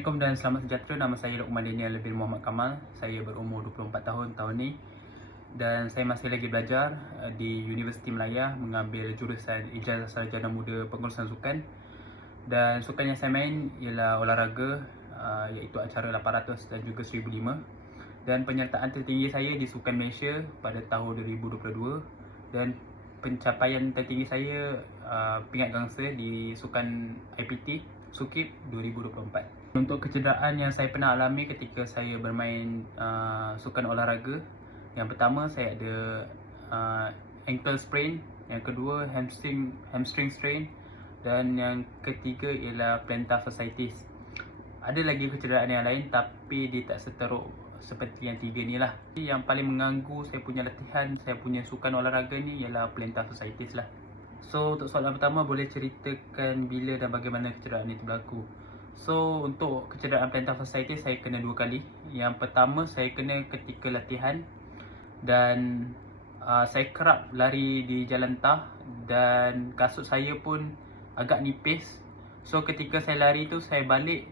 Assalamualaikum dan selamat sejahtera. Nama saya Luqman Daniel bin Muhammad Kamal. Saya berumur 24 tahun ni dan saya masih lagi belajar di Universiti Melaya mengambil jurusan Ijazah Sarjana Muda Pengurusan Sukan. Dan sukan yang saya main ialah olahraga, iaitu acara 800 dan juga 1005. Dan penyertaan tertinggi saya di Sukan Malaysia pada tahun 2022 dan pencapaian tertinggi saya pingat gangsa di Sukan IPT Sukip 2024. Untuk kecederaan yang saya pernah alami ketika saya bermain sukan olahraga, yang pertama saya ada ankle sprain, yang kedua hamstring strain, dan yang ketiga ialah plantar fasciitis. Ada lagi kecederaan yang lain tapi dia tak seteruk seperti yang tiga ni lah. Yang paling mengganggu saya punya latihan, saya punya sukan olahraga ni ialah plantar fasciitis lah. So untuk soalan pertama, boleh ceritakan bila dan bagaimana kecederaan itu berlaku? So untuk kecederaan plantar fasciitis saya kena 2 kali. Yang pertama saya kena ketika latihan dan saya kerap lari di jalan tah dan kasut saya pun agak nipis. So ketika saya lari tu, saya balik,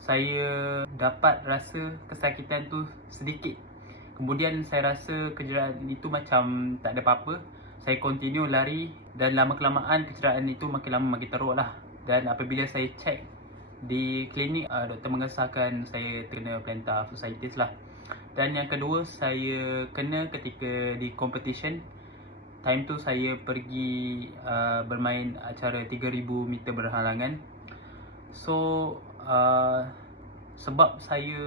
saya dapat rasa kesakitan tu sedikit. Kemudian saya rasa kecederaan itu macam tak ada apa-apa. Saya continue lari dan lama kelamaan kecederaan itu makin lama makin teruk lah. Dan apabila saya cek di klinik, doktor mengesahkan saya kena plantar fasciitis lah. Dan yang kedua saya kena ketika di competition. Time tu saya pergi bermain acara 3000 meter berhalangan. So sebab saya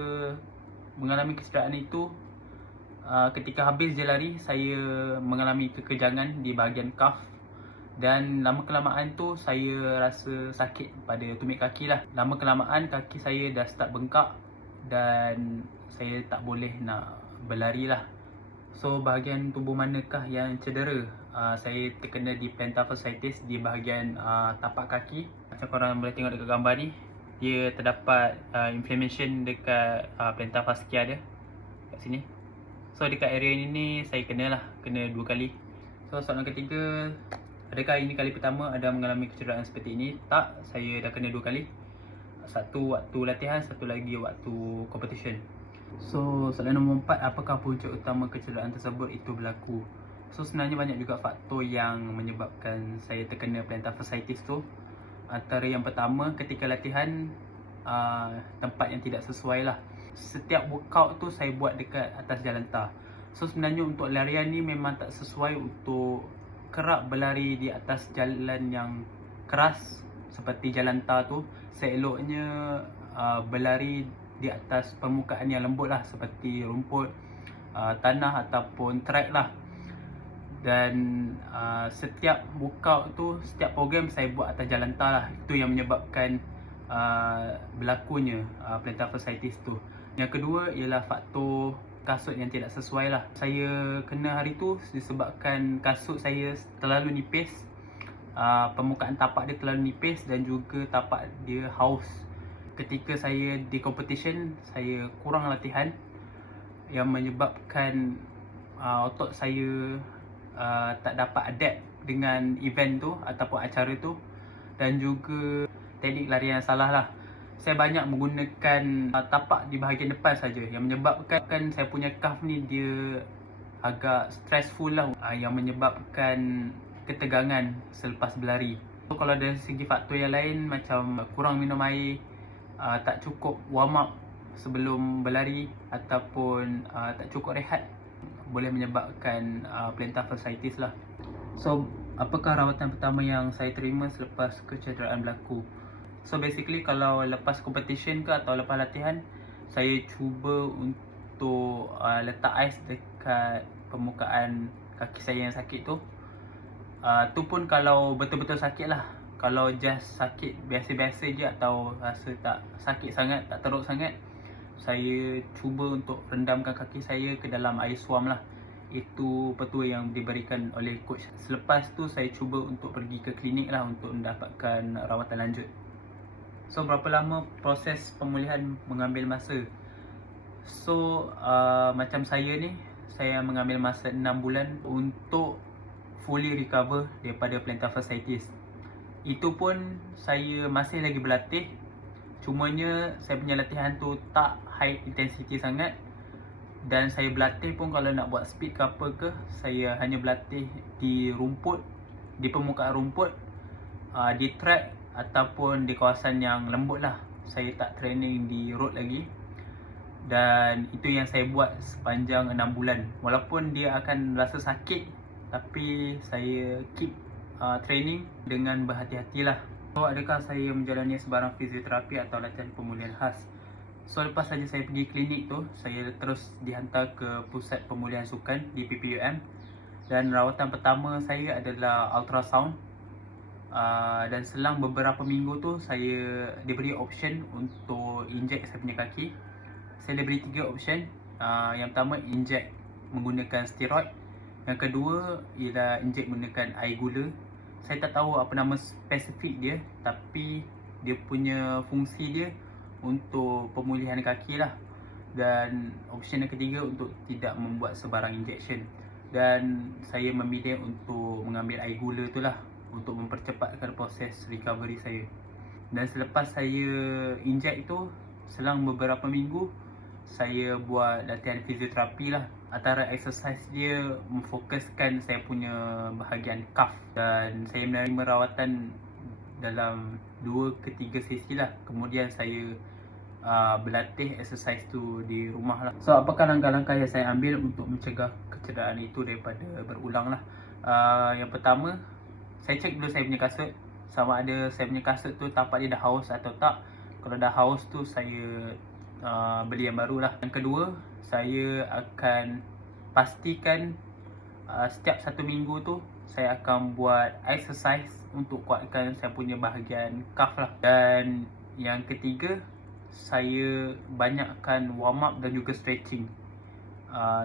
mengalami kecederaan itu, ketika habis je lari saya mengalami kekejangan di bahagian calf. Dan lama kelamaan tu saya rasa sakit pada tumit kaki lah. Lama kelamaan kaki saya dah start bengkak dan saya tak boleh nak berlari lah. So bahagian tubuh manakah yang cedera? Saya terkena di plantar fasciitis di bahagian tapak kaki. Macam korang boleh tengok dekat gambar ni, dia terdapat inflammation dekat plantar fascia dia kat sini. So dekat area ni saya kena 2 kali. So soalan ketiga, adakah ini kali pertama anda mengalami kecederaan seperti ini? Tak, saya dah kena 2 kali. Satu waktu latihan, satu lagi waktu competition. So soalan nombor 4, apakah punca utama kecederaan tersebut itu berlaku? So sebenarnya banyak juga faktor yang menyebabkan saya terkena plantar fasciitis tu. Antara yang pertama, ketika latihan tempat yang tidak sesuai lah. Setiap workout tu saya buat dekat atas jalan tah. So sebenarnya untuk larian ni memang tak sesuai untuk kerap berlari di atas jalan yang keras seperti jalan tar tu. Seeloknya berlari di atas permukaan yang lembut lah, seperti rumput, tanah ataupun track lah. Dan setiap workout tu, setiap program saya buat atas jalan tar lah. Itu yang menyebabkan berlakunya plantar fasciitis tu. Yang kedua ialah faktor kasut yang tidak sesuai lah. Saya kena hari tu disebabkan kasut saya terlalu nipis, permukaan tapak dia terlalu nipis dan juga tapak dia haus. Ketika saya di competition, saya kurang latihan yang menyebabkan otot saya tak dapat adapt dengan event tu ataupun acara tu. Dan juga teknik larian yang salah lah. Saya banyak menggunakan tapak di bahagian depan saja, yang menyebabkan saya punya calf ni dia agak stressful lah, yang menyebabkan ketegangan selepas berlari. So kalau dari segi faktor yang lain macam kurang minum air, tak cukup warm up sebelum berlari ataupun tak cukup rehat, boleh menyebabkan plantar fasciitis lah. So apakah rawatan pertama yang saya terima selepas kecederaan berlaku? So basically kalau lepas competition ke atau lepas latihan, saya cuba untuk letak ais dekat permukaan kaki saya yang sakit tu. Tu pun kalau betul-betul sakit lah. Kalau just sakit biasa-biasa je atau rasa tak sakit sangat, tak teruk sangat, saya cuba untuk rendamkan kaki saya ke dalam air suam lah. Itu petua yang diberikan oleh coach. Selepas tu saya cuba untuk pergi ke klinik lah untuk mendapatkan rawatan lanjut. So berapa lama proses pemulihan mengambil masa? So macam saya ni, saya mengambil masa 6 bulan untuk fully recover daripada plantar fasciitis. Itu pun saya masih lagi berlatih Cumanya saya punya latihan tu tak high intensity sangat, dan saya berlatih pun kalau nak buat speed ke apa ke, saya hanya berlatih di rumput, di permukaan rumput, di track ataupun di kawasan yang lembut lah. Saya tak training di road lagi, dan itu yang saya buat sepanjang 6 bulan. Walaupun dia akan rasa sakit, tapi saya keep training dengan berhati-hatilah. So, adakah saya menjalani sebarang fizioterapi atau latihan pemulihan khas? So, lepas saja saya pergi klinik tu, saya terus dihantar ke pusat pemulihan sukan di PPUM, dan rawatan pertama saya adalah ultrasound. Dan selang beberapa minggu tu saya diberi option untuk inject saya punya kaki. Saya diberi 3 option. Yang pertama, inject menggunakan steroid. Yang kedua ialah inject menggunakan air gula. Saya tak tahu apa nama spesifik dia, tapi dia punya fungsi dia untuk pemulihan kaki lah. Dan option yang ketiga untuk tidak membuat sebarang injection. Dan saya memilih untuk mengambil air gula tu lah, untuk mempercepatkan proses recovery saya. Dan selepas saya inject tu, selang beberapa minggu, saya buat latihan fizioterapi lah. Antara exercise dia memfokuskan saya punya bahagian calf, dan saya menerima rawatan dalam 2 ke 3 sesi lah. Kemudian saya berlatih exercise tu di rumah lah. So, apakah langkah-langkah yang saya ambil untuk mencegah kecederaan itu daripada berulang lah? Yang pertama, saya cek dulu saya punya kasut, sama ada saya punya kasut tu tapak dia dah haus atau tak. Kalau dah haus tu, saya beli yang baru lah. Yang kedua, saya akan pastikan setiap 1 minggu tu saya akan buat exercise untuk kuatkan saya punya bahagian calf lah. Dan yang ketiga, saya banyakkan warm up dan juga stretching,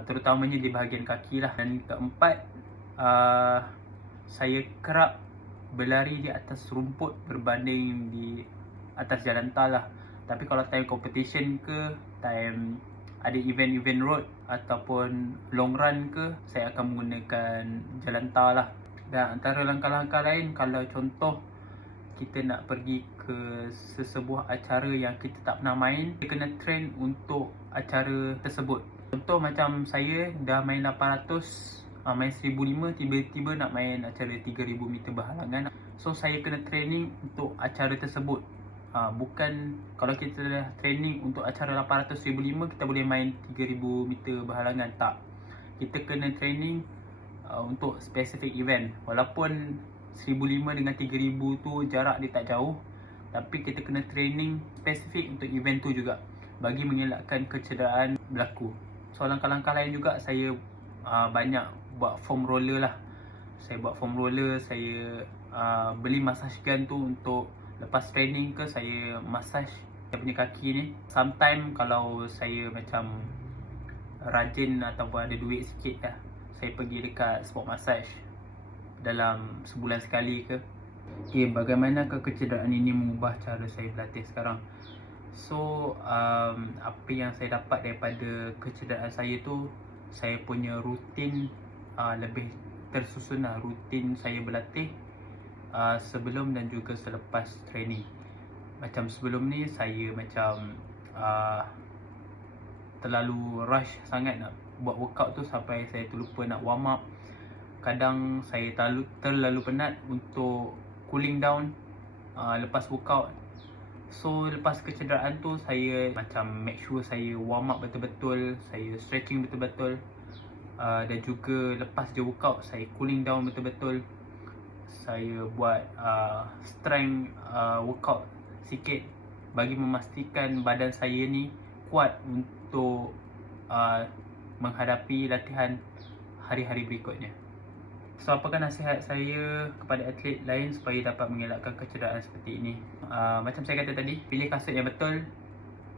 terutamanya di bahagian kaki lah. Dan keempat, saya kerap berlari di atas rumput berbanding di atas jalan tar lah. Tapi kalau time competition ke, time ada event-event road ataupun long run ke, saya akan menggunakan jalan tar lah. Dan antara langkah-langkah lain, kalau contoh kita nak pergi ke sesebuah acara yang kita tak pernah main, kita kena train untuk acara tersebut. Contoh macam saya dah main 800, main 1500, tiba-tiba nak main acara 3000 meter berhalangan. So, saya kena training untuk acara tersebut. Bukan kalau kita dah training untuk acara 800, 1500, kita boleh main 3000 meter berhalangan. Tak, kita kena training untuk specific event. Walaupun 1500 dengan 3000 tu jarak dia tak jauh, tapi kita kena training spesifik untuk event tu juga, bagi mengelakkan kecederaan berlaku. So, langkah-langkah lain juga, saya banyak buat foam roller lah. Saya buat foam roller, saya beli massage gun tu untuk lepas training ke, saya massage saya punya kaki ni. Sometimes kalau saya macam rajin ataupun ada duit sikit lah, saya pergi dekat spot massage dalam sebulan sekali ke. Okay, bagaimanakah kecederaan ini mengubah cara saya berlatih sekarang? So, apa yang saya dapat daripada kecederaan saya tu, saya punya rutin lebih tersusun lah. Rutin saya berlatih sebelum dan juga selepas training. Macam sebelum ni, saya macam terlalu rush sangat nak buat workout tu, sampai saya terlupa nak warm up. Kadang saya terlalu penat untuk cooling down lepas workout. So, lepas kecederaan tu, saya macam make sure saya warm up betul-betul, saya stretching betul-betul, dan juga lepas je workout, saya cooling down betul-betul. Saya buat strength workout sikit, bagi memastikan badan saya ni kuat untuk menghadapi latihan hari-hari berikutnya. So, apakah nasihat saya kepada atlet lain supaya dapat mengelakkan kecederaan seperti ini? Macam saya kata tadi, pilih kasut yang betul,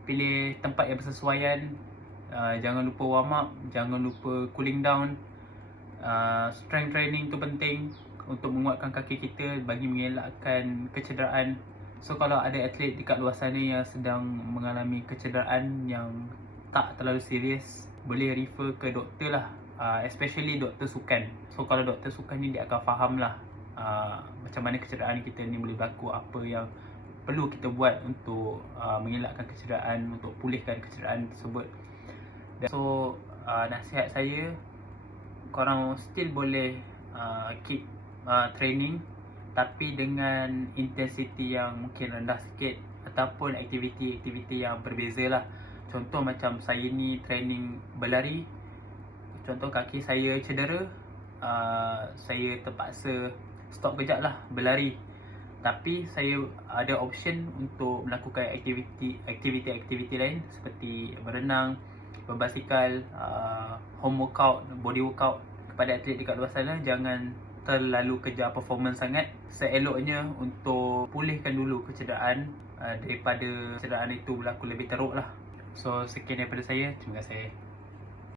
pilih tempat yang bersesuaian, jangan lupa warm up, jangan lupa cooling down. Strength training tu penting untuk menguatkan kaki kita bagi mengelakkan kecederaan. So, kalau ada atlet dekat luar sana yang sedang mengalami kecederaan yang tak terlalu serius, boleh refer ke doktor lah, especially doktor sukan. So, kalau doktor sukan ni, dia akan faham lah macam mana kecederaan kita ni boleh berlaku, apa yang perlu kita buat untuk mengelakkan kecederaan, untuk pulihkan kecederaan tersebut. So nasihat saya, korang still boleh keep training, tapi dengan intensity yang mungkin rendah sikit, ataupun aktiviti-aktiviti yang berbeza lah. Contoh macam saya ni training berlari, contoh kaki saya cedera, saya terpaksa stop kejap lah berlari, tapi saya ada option untuk melakukan aktiviti-aktiviti lain seperti berenang, berbasikal, home workout, body workout. Kepada atlet dekat luar sana, jangan terlalu kejar performance sangat. Seeloknya untuk pulihkan dulu kecederaan daripada kecederaan itu berlaku lebih teruk lah. So sekian daripada saya, terima kasih.